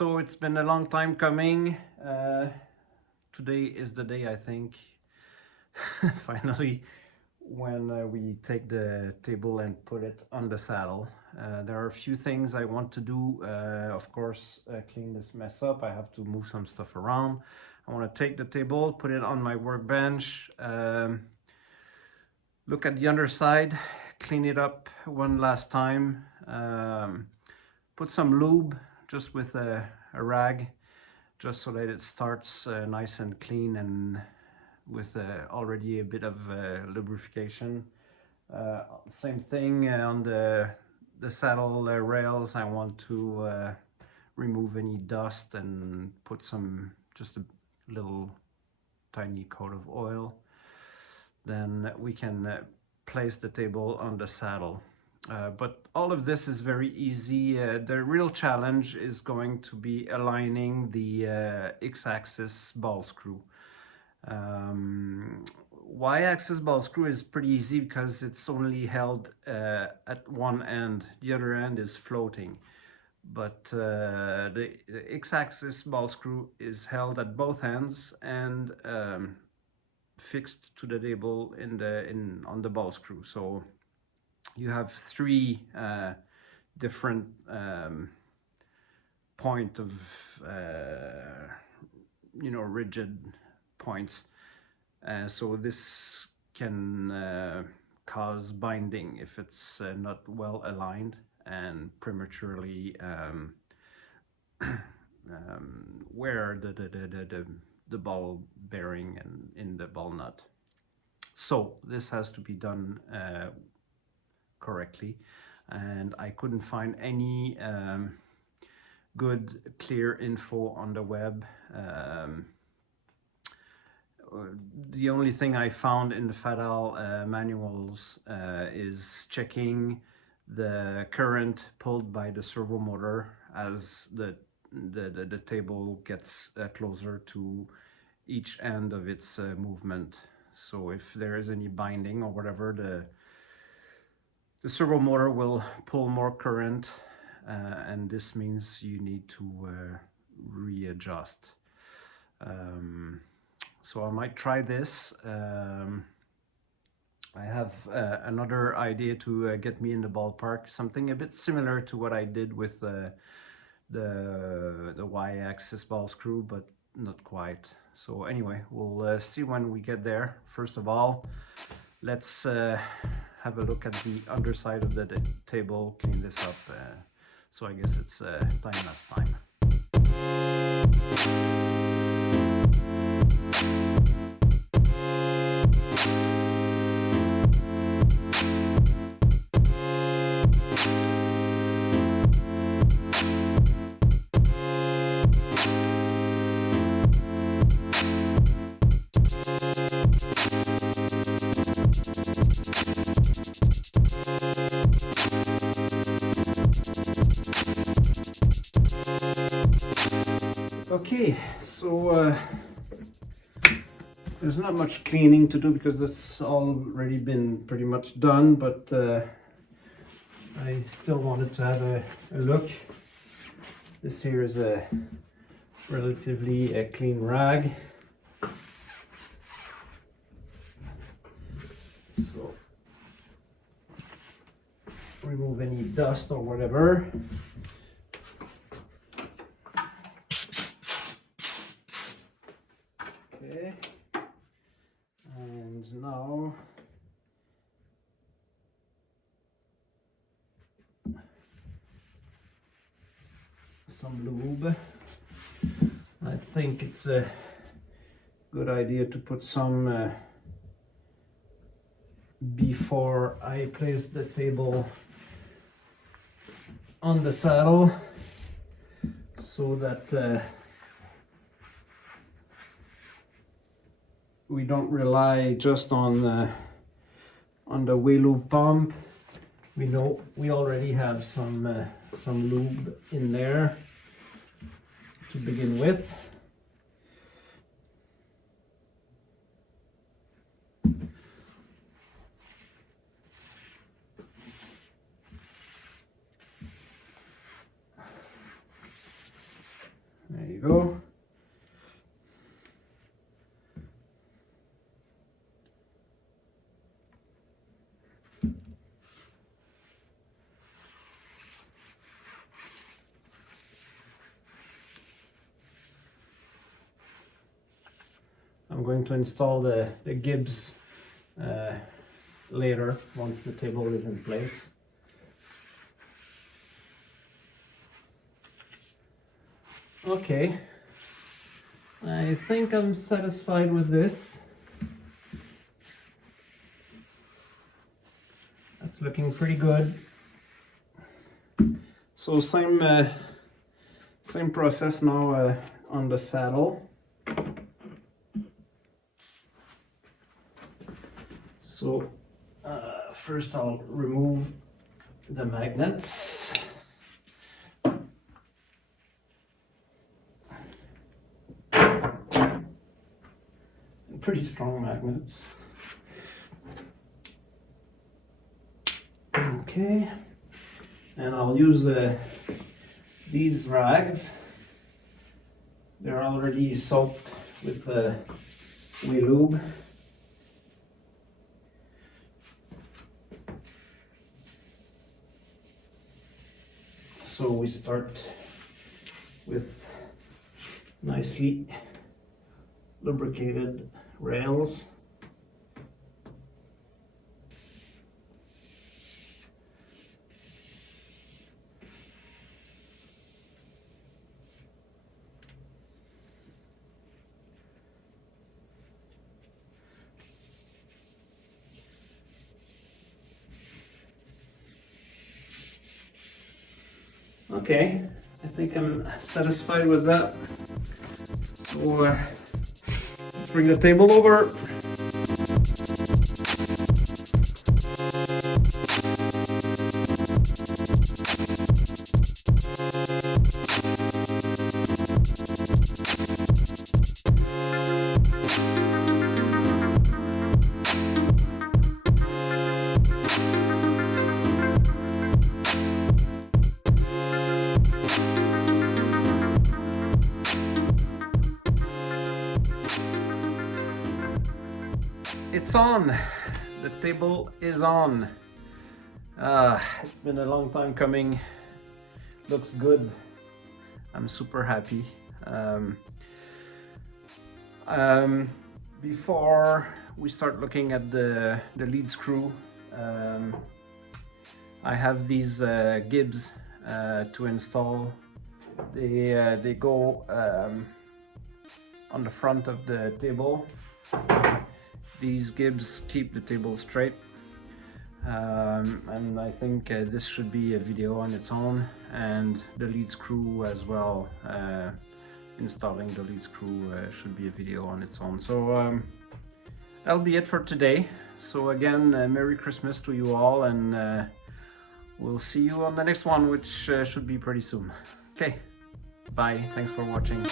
So it's been a long time coming. Today is the day, I think, finally, when we take the table and put it on the saddle. There are a few things I want to do. Of course, clean this mess up. I have to move some stuff around. I want to take the table, put it on my workbench, look at the underside, clean it up one last time, put some lube just with a rag, just so that it starts nice and clean and with already a bit of lubrication. Same thing on the saddle rails. I want to remove any dust and put just a little tiny coat of oil. Then we can place the table on the saddle. But all of this is very easy. The real challenge is going to be aligning the X-axis ball screw. Y-axis ball screw is pretty easy because it's only held at one end. The other end is floating. But the X-axis ball screw is held at both ends and fixed to the table on the ball screw. So you have three different point of rigid points. So this can cause binding if it's not well aligned and prematurely wear the ball bearing and in the ball nut. So this has to be done correctly, and I couldn't find any good clear info on the web. The only thing I found in the Fadal manuals is checking the current pulled by the servo motor as the table gets closer to each end of its movement. So if there is any binding or whatever, the servo motor will pull more current, and this means you need to readjust. So I might try this. I have another idea to get me in the ballpark, something a bit similar to what I did with the Y-axis ball screw, but not quite. So anyway, we'll see when we get there. First of all, let's have a look at the underside of the table, clean this up. So I guess it's time-lapse time. Okay, so there's not much cleaning to do because that's already been pretty much done, but I still wanted to have a look. This here is a relatively clean rag. So remove any dust or whatever. Okay, and now some lube. I think it's a good idea to put some before I place the table on the saddle, so that we don't rely just on the wheel loop pump. We know we already have some lube in there to begin with. There you go. I'm going to install the gibs later once the table is in place. Okay, I think I'm satisfied with this. That's looking pretty good. So same process now on the saddle. So first I'll remove the magnets. Pretty strong magnets. Okay, and I'll use these rags. They're already soaked with wee lube. So we start with nicely lubricated rails. Okay, I think I'm satisfied with that. So let's bring the table over. It's on. The table is on. It's been a long time coming. Looks good. I'm super happy. Before we start looking at the lead screw, I have these gibs to install. They go on the front of the table. These gibs keep the table straight, and I think this should be a video on its own, and the lead screw as well. Installing the lead screw should be a video on its own. So that'll be it for today. So again, Merry Christmas to you all, and we'll see you on the next one, which should be pretty soon. Okay, bye, thanks for watching.